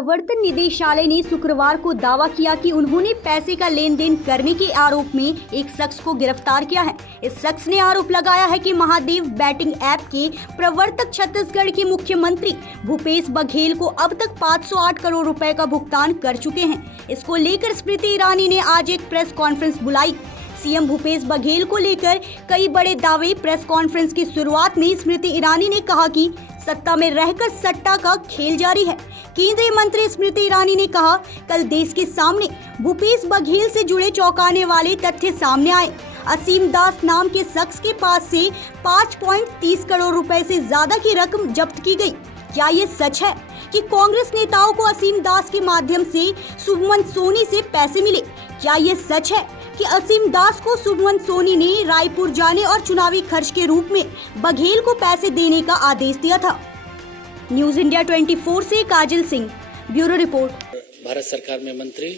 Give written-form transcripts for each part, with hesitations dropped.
प्रवर्तन निदेशालय ने शुक्रवार को दावा किया कि उन्होंने पैसे का लेन देन करने के आरोप में एक शख्स को गिरफ्तार किया है। इस शख्स ने आरोप लगाया है कि महादेव बैटिंग ऐप के प्रवर्तक छत्तीसगढ़ के मुख्यमंत्री भूपेश बघेल को अब तक 508 करोड़ रुपए का भुगतान कर चुके हैं। इसको लेकर स्मृति ईरानी ने आज एक प्रेस कॉन्फ्रेंस बुलाई। सीएम भूपेश बघेल को लेकर कई बड़े दावे। प्रेस कॉन्फ्रेंस की शुरुआत में स्मृति ईरानी ने कहा कि सत्ता में रहकर सट्टा का खेल जारी है। केंद्रीय मंत्री स्मृति ईरानी ने कहा, कल देश के सामने भूपेश बघेल से जुड़े चौंकाने वाले तथ्य सामने आए। असीम दास नाम के शख्स के पास से 5.30 करोड़ रुपए से ज्यादा की रकम जब्त की गई। क्या ये सच है कि कांग्रेस नेताओं को असीम दास के माध्यम से शुभमन सोनी से पैसे मिले? क्या ये सच है कि असीम दास को शुभमन सोनी ने रायपुर जाने और चुनावी खर्च के रूप में बघेल को पैसे देने का आदेश दिया था? न्यूज इंडिया 24 से काजल सिंह, ब्यूरो रिपोर्ट। भारत सरकार में मंत्री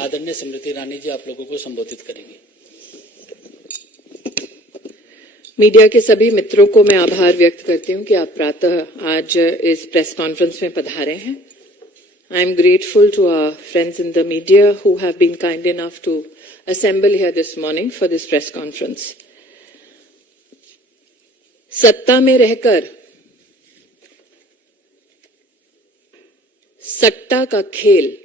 आदरणीय स्मृति ईरानी जी आप लोगों को संबोधित करेंगी। मीडिया के सभी मित्रों को मैं आभार व्यक्त करती हूं कि आप प्रातः आज इस प्रेस कॉन्फ्रेंस में पधारे हैं। I am grateful to our friends in the media who have been kind enough to assemble here this morning for this press conference. सत्ता में रहकर सट्टा का खेल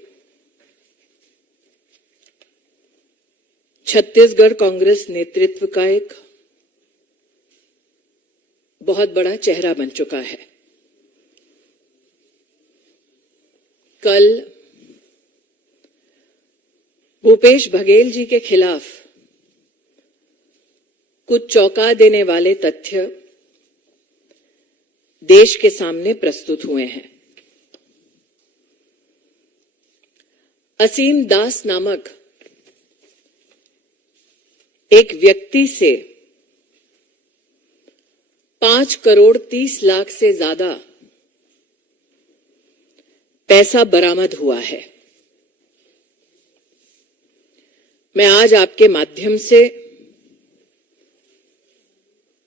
छत्तीसगढ़ कांग्रेस नेतृत्व का एक बहुत बड़ा चेहरा बन चुका है। कल भूपेश बघेल जी के खिलाफ कुछ चौंका देने वाले तथ्य देश के सामने प्रस्तुत हुए हैं। असीम दास नामक एक व्यक्ति से 5 करोड़ 30 लाख से ज्यादा पैसा बरामद हुआ है। मैं आज आपके माध्यम से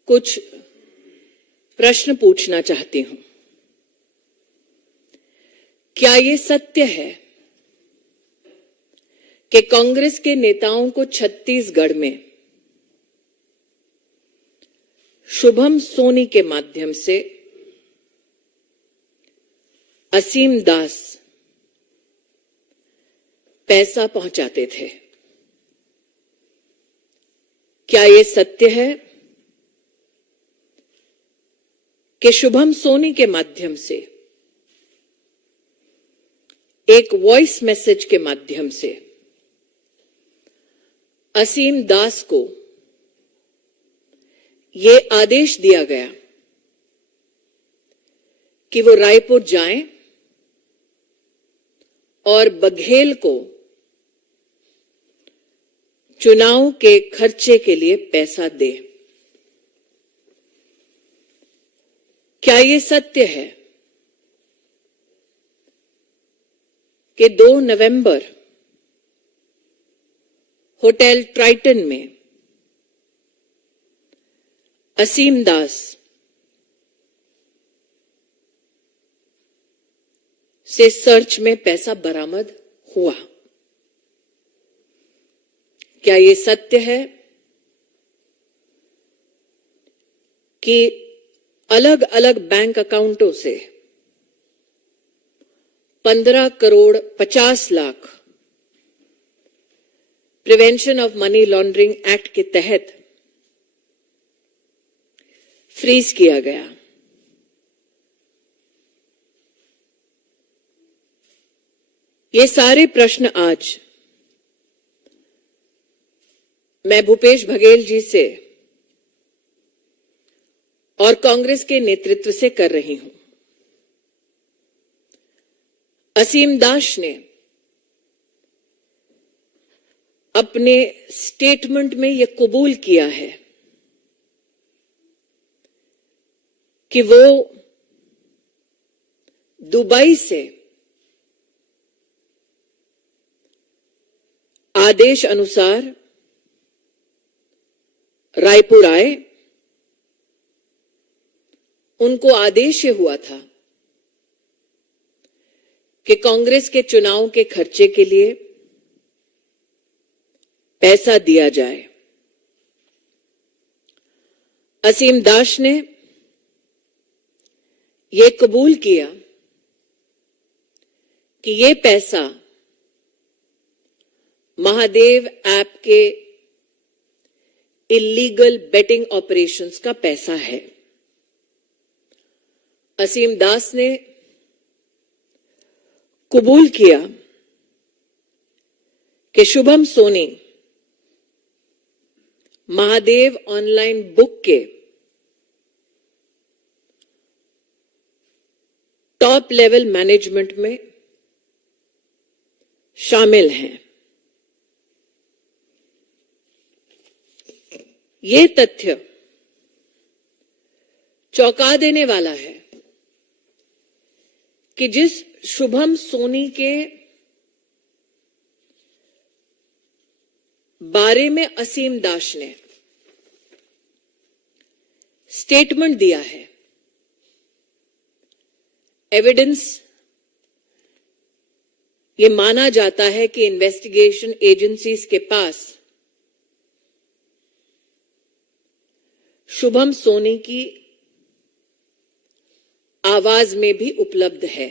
कुछ प्रश्न पूछना चाहती हूं। क्या ये सत्य है कि कांग्रेस के नेताओं को छत्तीसगढ़ में शुभम सोनी के माध्यम से असीम दास पैसा पहुंचाते थे? क्या यह सत्य है कि शुभम सोनी के माध्यम से एक वॉइस मैसेज के माध्यम से असीम दास को यह आदेश दिया गया कि वो रायपुर जाएं और बघेल को चुनाव के खर्चे के लिए पैसा दे? क्या यह सत्य है कि 2 नवंबर होटल ट्राइटन में असीम दास से सर्च में पैसा बरामद हुआ? क्या यह सत्य है कि अलग अलग बैंक अकाउंटों से 15 crore 50 lakh prevention of money laundering act के तहत फ्रीज किया गया? ये सारे प्रश्न आज मैं भूपेश बघेल जी से और कांग्रेस के नेतृत्व से कर रही हूं। असीम दास ने अपने स्टेटमेंट में यह कबूल किया है कि वो दुबई से आदेश अनुसार रायपुर आए। उनको आदेश ये हुआ था कि कांग्रेस के चुनाव के खर्चे के लिए पैसा दिया जाए। असीम दास ने ये कबूल किया कि ये पैसा महादेव ऐप के इलीगल बेटिंग ऑपरेशंस का पैसा है। असीम दास ने कबूल किया कि शुभम सोनी महादेव ऑनलाइन बुक के टॉप लेवल मैनेजमेंट में शामिल हैं। ये तथ्य चौंका देने वाला है कि जिस शुभम सोनी के बारे में असीम दास ने स्टेटमेंट दिया है, एविडेंस ये माना जाता है कि इन्वेस्टिगेशन एजेंसीज के पास शुभम सोनी की आवाज में भी उपलब्ध है।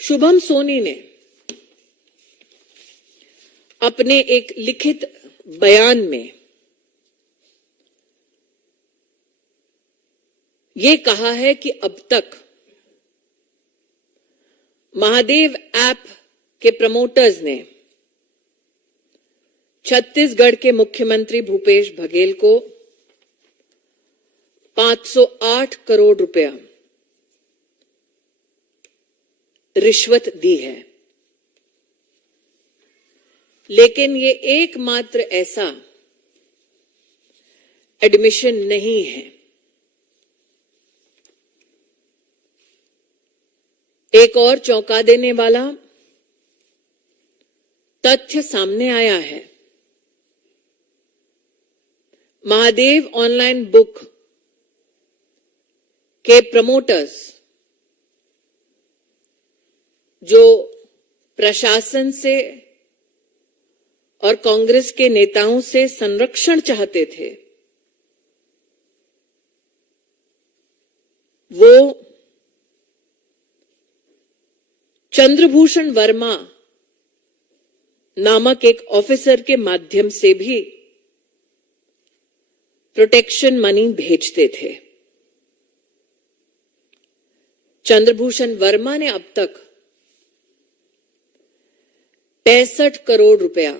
शुभम सोनी ने अपने एक लिखित बयान में ये कहा है कि अब तक महादेव ऐप के प्रमोटर्स ने छत्तीसगढ़ के मुख्यमंत्री भूपेश बघेल को 508 करोड़ रुपया रिश्वत दी है। लेकिन ये एकमात्र ऐसा एडमिशन नहीं है। एक और चौंका देने वाला तथ्य सामने आया है। महादेव ऑनलाइन बुक के प्रमोटर्स जो प्रशासन से और कांग्रेस के नेताओं से संरक्षण चाहते थे, वो चंद्रभूषण वर्मा नामक एक ऑफिसर के माध्यम से भी प्रोटेक्शन मनी भेजते थे। चंद्रभूषण वर्मा ने अब तक 65 करोड़ रुपया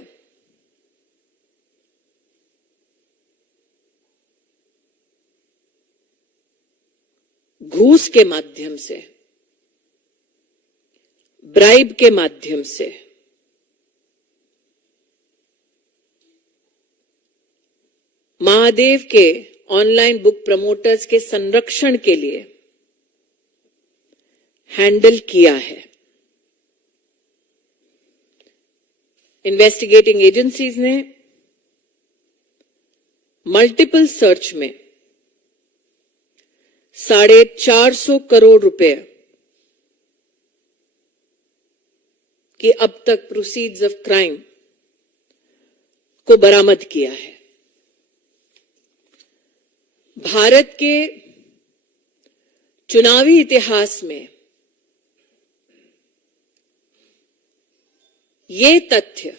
घूस के माध्यम से, ब्राइब के माध्यम से महादेव के ऑनलाइन बुक प्रमोटर्स के संरक्षण के लिए हैंडल किया है। इन्वेस्टिगेटिंग एजेंसीज ने मल्टीपल सर्च में 450 करोड़ रुपए की अब तक प्रोसीड्स ऑफ क्राइम को बरामद किया है। भारत के चुनावी इतिहास में ये तथ्य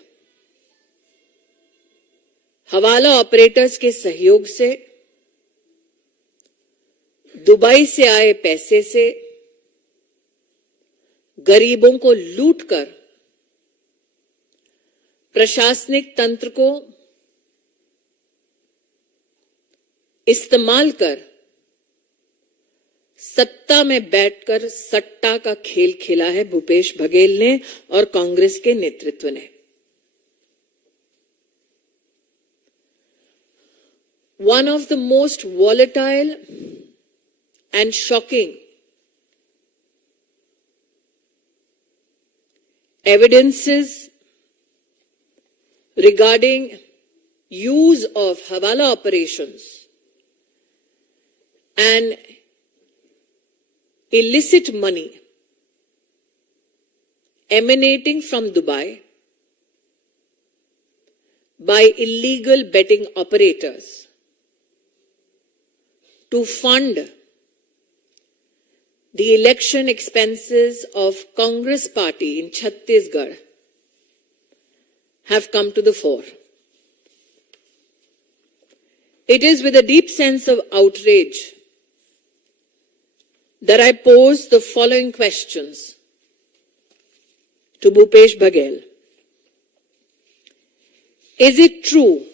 हवाला ऑपरेटर्स के सहयोग से, दुबई से आए पैसे से गरीबों को लूटकर प्रशासनिक तंत्र को इस्तेमाल कर सत्ता में बैठकर सट्टा का खेल खेला है भूपेश बघेल ने और कांग्रेस के नेतृत्व ने। One of the most volatile and shocking evidences regarding use of Hawala operations and illicit money emanating from Dubai by illegal betting operators to fund the election expenses of Congress party in Chhattisgarh have come to the fore. It is with a deep sense of outrage that I pose the following questions to Bhupesh Baghel. Is it true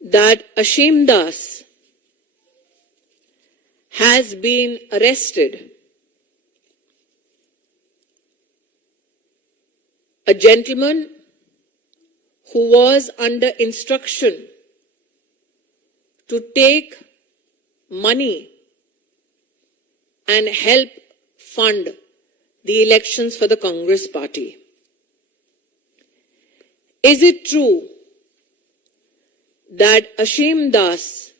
that Ashim Das has been arrested? A gentleman who was under instruction to take money and help fund the elections for the Congress party. Is it true that Ashim Das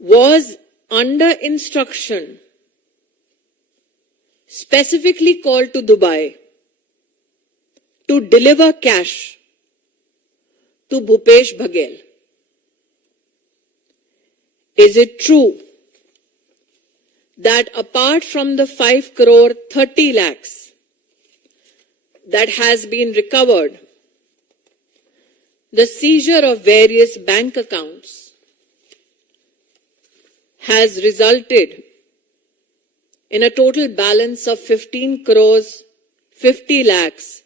was under instruction, specifically called to Dubai, to deliver cash to Bhupesh Baghel? Is it true that apart from the 5 crore 30 lakhs that has been recovered, the seizure of various bank accounts has resulted in a total balance of 15 crores 50 lakhs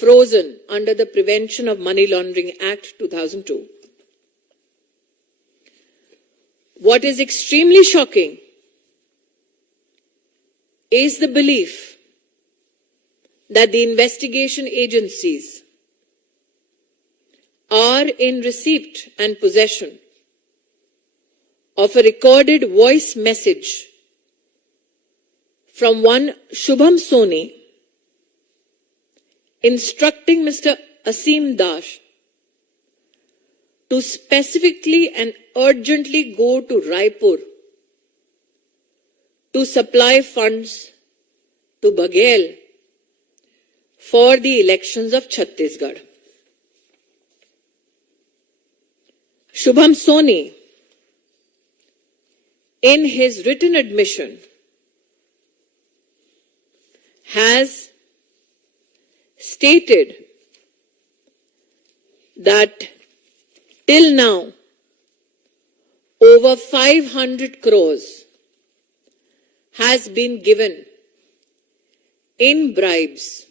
frozen under the Prevention of Money Laundering Act 2002. What is extremely shocking is the belief that the investigation agencies are in receipt and possession of a recorded voice message from one Shubham Soni instructing Mr. Ashim Das to specifically and urgently go to Raipur to supply funds to Baghel for the elections of Chhattisgarh. Shubham Soni, in his written admission, has stated that till now, over 500 crores has been given in bribes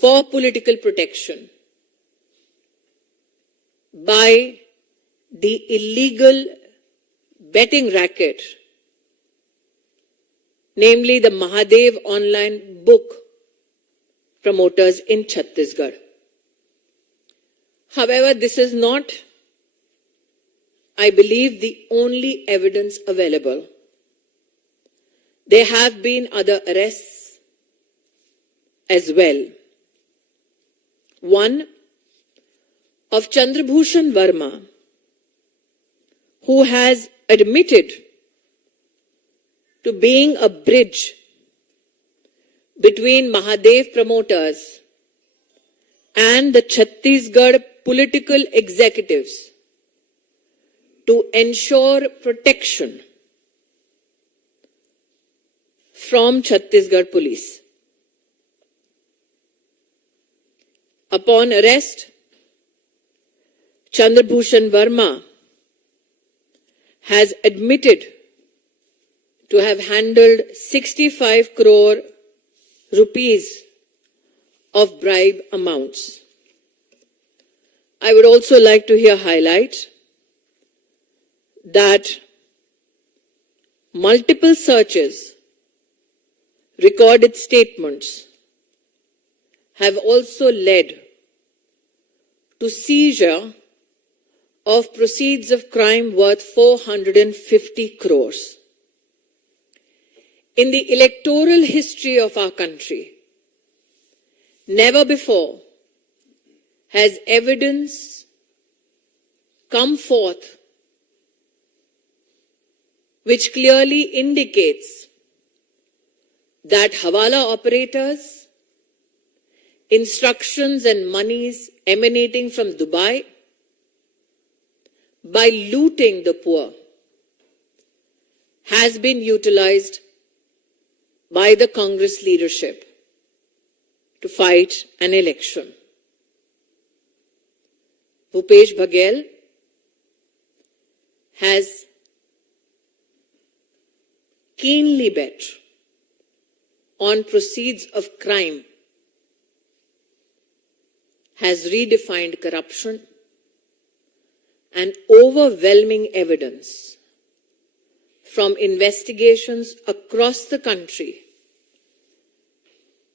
for political protection by the illegal betting racket, namely the Mahadev online book promoters in Chhattisgarh. However, this is not, I believe, the only evidence available. There have been other arrests as well. One of Chandrabhushan Verma, who has admitted to being a bridge between Mahadev promoters and the Chhattisgarh political executives to ensure protection from Chhattisgarh police. Upon arrest, Chandrabhushan Verma has admitted to have handled 65 crore rupees of bribe amounts. I would also like to here highlight that multiple searches, recorded statements have also led to seizure of proceeds of crime worth 450 crores. In the electoral history of our country, never before has evidence come forth which clearly indicates that Hawala operators, instructions and monies emanating from Dubai, by looting the poor, has been utilized by the Congress leadership to fight an election. Bhupesh Baghel has keenly bet on proceeds of crime, has redefined corruption, and overwhelming evidence from investigations across the country,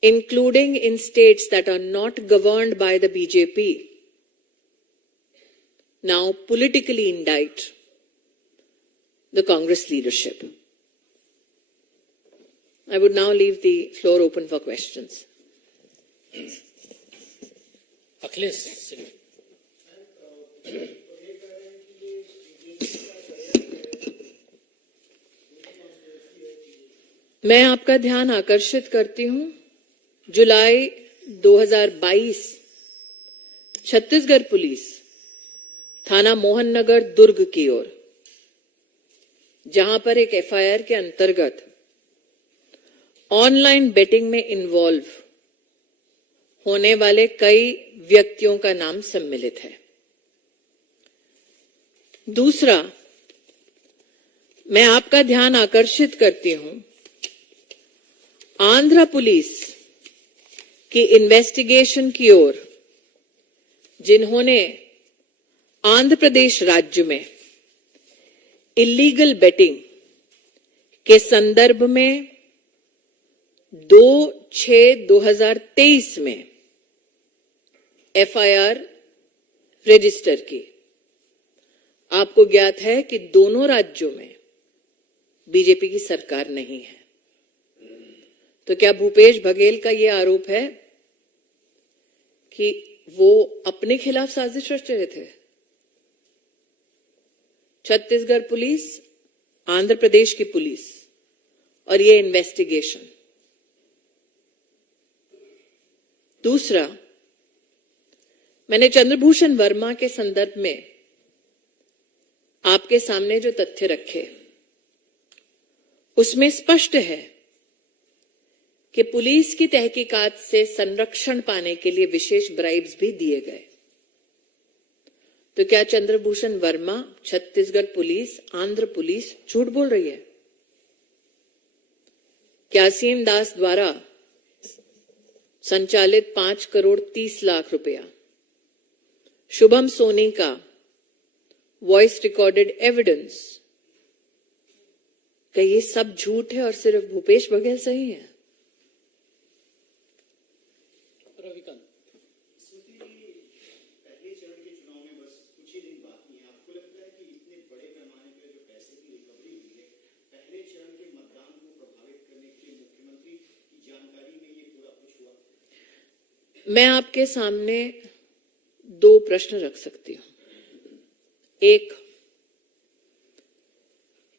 including in states that are not governed by the BJP, now politically indict the Congress leadership. I would now leave the floor open for questions. Akhilesh Singh. मैं आपका ध्यान आकर्षित करती हूं, जुलाई 2022 Chhattisgarh police थाना मोहन नगर दुर्ग की ओर, जहां पर एक एफआईआर के अंतर्गत ऑनलाइन बेटिंग में इन्वॉल्व होने वाले कई व्यक्तियों का नाम सम्मिलित है। दूसरा, मैं आपका ध्यान आकर्षित करती हूं, आंध्र पुलिस की इन्वेस्टिगेशन की ओर, जिन्होंने आंध्र प्रदेश राज्य में इलीगल बेटिंग के संदर्भ में 2/6/2023 में एफआईआर रजिस्टर की। आपको ज्ञात है कि दोनों राज्यों में बीजेपी की सरकार नहीं है। तो क्या भूपेश बघेल का यह आरोप है कि वो अपने खिलाफ साजिश रच रहे थे? छत्तीसगढ़ पुलिस, आंध्र प्रदेश की पुलिस और ये इन्वेस्टिगेशन। दूसरा, मैंने चंद्रभूषण वर्मा के संदर्भ में आपके सामने जो तथ्य रखे, उसमें स्पष्ट है कि पुलिस की तहकीकात से संरक्षण पाने के लिए विशेष ब्राइब्स भी दिए गए। तो क्या चंद्रभूषण वर्मा, छत्तीसगढ़ पुलिस, आंध्र पुलिस झूठ बोल रही है? क्या असीम दास द्वारा संचालित 5,30,00,000 रुपया, शुभम सोनी का वॉइस रिकॉर्डेड एविडेंस, क्या ये सब झूठ है और सिर्फ भूपेश बघेल सही है? रविकांत। पहले चरण के चुनाव में बस कुछ ही दिन बाकी हैं। आपको लगता है कि इतने बड़े पैमाने पर जो पैसे की रिकवरी हुई है, पहले चरण के मतदान को प्रभावित करने के लिए मुख्यमंत्री की जानकारी में ये पूरा कुछ हुआ? मैं आपके सामने दो प्रश्न रख सकती हूं। एक,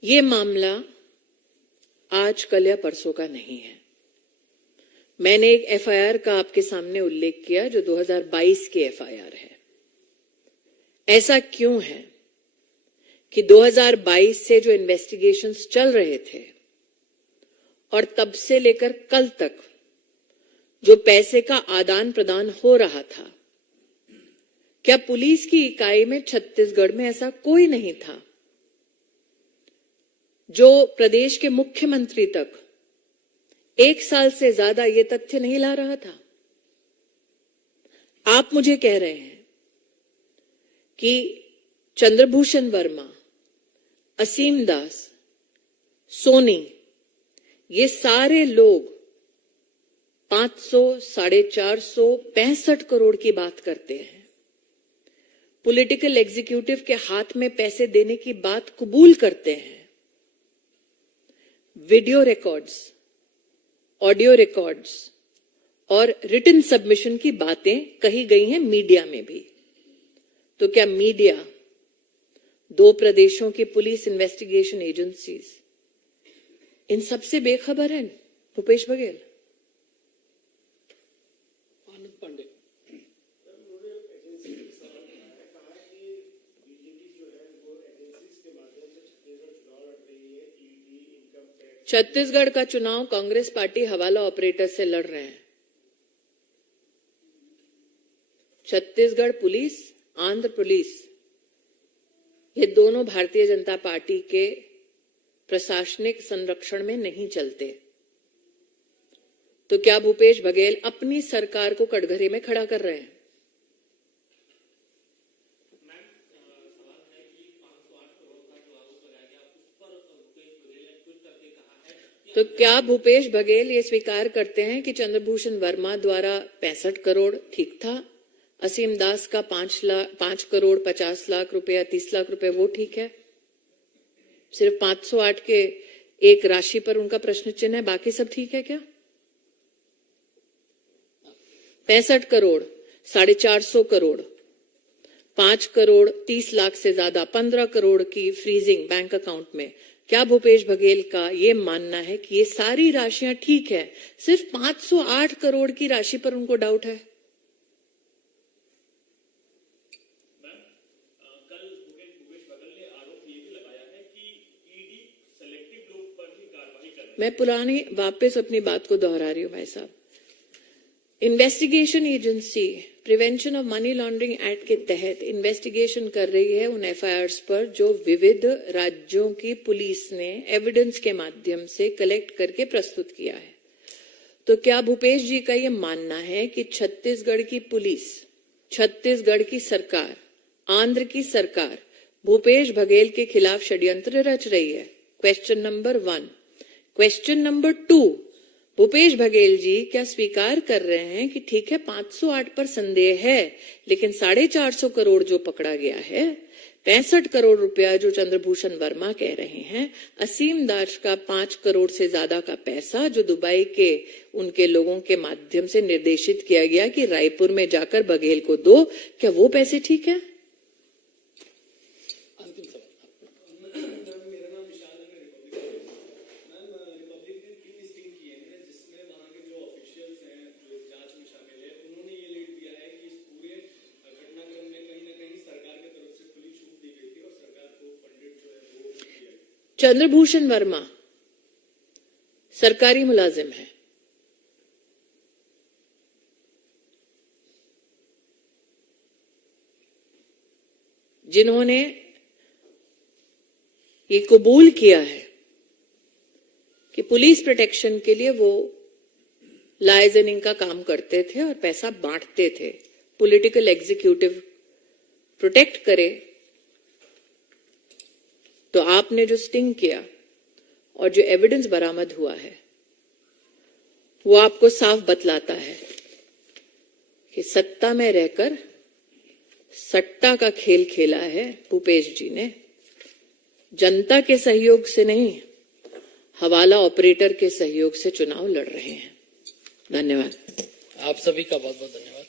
ये मामला आज कल या परसों का नहीं है। मैंने एक एफआईआर का आपके सामने उल्लेख किया जो 2022 की एफआईआर है। ऐसा क्यों है कि 2022 से जो इन्वेस्टिगेशंस चल रहे थे और तब से लेकर कल तक जो पैसे का आदान प्रदान हो रहा था, क्या पुलिस की इकाई में छत्तीसगढ़ में ऐसा कोई नहीं था जो प्रदेश के मुख्यमंत्री तक 1 साल से ज्यादा ये तथ्य नहीं ला रहा था? आप मुझे कह रहे हैं कि चंद्रभूषण वर्मा, असीम दास, सोनी, ये सारे लोग 500, 450, 65 करोड़ की बात करते हैं, पॉलिटिकल एग्जीक्यूटिव के हाथ में पैसे देने की बात कबूल करते हैं, वीडियो रिकॉर्ड्स, ऑडियो रिकॉर्ड्स और रिटन सबमिशन की बातें कही गई हैं मीडिया में भी। तो क्या मीडिया, 2 प्रदेशों की पुलिस इन्वेस्टिगेशन एजेंसीज इन सबसे बेखबर है भूपेश बघेल। आनंद पांडे। छत्तीसगढ़ का चुनाव कांग्रेस पार्टी हवाला ऑपरेटर से लड़ रहे हैं। छत्तीसगढ़ पुलिस, आंध्र पुलिस, ये दोनों भारतीय जनता पार्टी के प्रशासनिक संरक्षण में नहीं चलते। तो क्या भूपेश बघेल अपनी सरकार को कटघरे में खड़ा कर रहे हैं? तो क्या भूपेश बघेल ये स्वीकार करते हैं कि चंद्रभूषण वर्मा द्वारा 65 करोड़ ठीक था, असीम दास का 5 करोड़ 50 लाख रुपया 30 लाख रुपए वो ठीक है? सिर्फ 508 के एक राशि पर उनका प्रश्न चिन्ह है, बाकी सब ठीक है क्या? 65 करोड़, 450 करोड़, 5 करोड़ 30 लाख से ज्यादा, 15 करोड़ की फ्रीजिंग बैंक अकाउंट में। क्या भूपेश बघेल का ये मानना है कि ये सारी राशियां ठीक है, सिर्फ 508 करोड़ की राशि पर उनको डाउट है? कल भूपेश बघेल ने आरोप ये भी लगाया है कि ईडी सेलेक्टिव लोग पर ही कार्रवाई कर रही है। मैं पुरानी वापस अपनी बात को दोहरा रही हूं भाई साहब। Investigation agency prevention of money laundering act के तहत इन्वेस्टिगेशन कर रही है उन एफआईआर्स पर जो विविध राज्यों की पुलिस ने एविडेंस के माध्यम से कलेक्ट करके प्रस्तुत किया है। तो क्या भूपेश जी का ये मानना है कि छत्तीसगढ़ की पुलिस, छत्तीसगढ़ की सरकार, आंध्र की सरकार भूपेश बघेल के खिलाफ षड्यंत्र रच रही है? Question number 1। Question number 2, Bhupesh Baghel ji क्या स्वीकार कर रहे हैं कि ठीक है 508 पर संदेह है, लेकिन 450 करोड़ जो पकड़ा गया है, 65 करोड़ रुपया जो चंद्रभूषण वर्मा कह रहे हैं, असीम दास का 5 करोड़ से ज्यादा का पैसा जो दुबई के उनके लोगों के माध्यम से निर्देशित किया गया कि रायपुर में जाकर बघेल को दो, क्या वो पैसे ठीक है? अंतिम सवाल। चंद्रभूषण वर्मा सरकारी मुलाजिम है। जिन्होंने ये कबूल किया है कि पुलिस प्रोटेक्शन के लिए वो लाइजनिंग का काम करते थे और पैसा बांटते थे, पॉलिटिकल एग्जीक्यूटिव प्रोटेक्ट करे। तो आपने जो स्टिंग किया और जो एविडेंस बरामद हुआ है वो आपको साफ बतलाता है कि सत्ता में रहकर सट्टा का खेल खेला है भूपेश जी ने। जनता के सहयोग से नहीं, हवाला ऑपरेटर के सहयोग से चुनाव लड़ रहे हैं। धन्यवाद। आप सभी का बहुत बहुत धन्यवाद।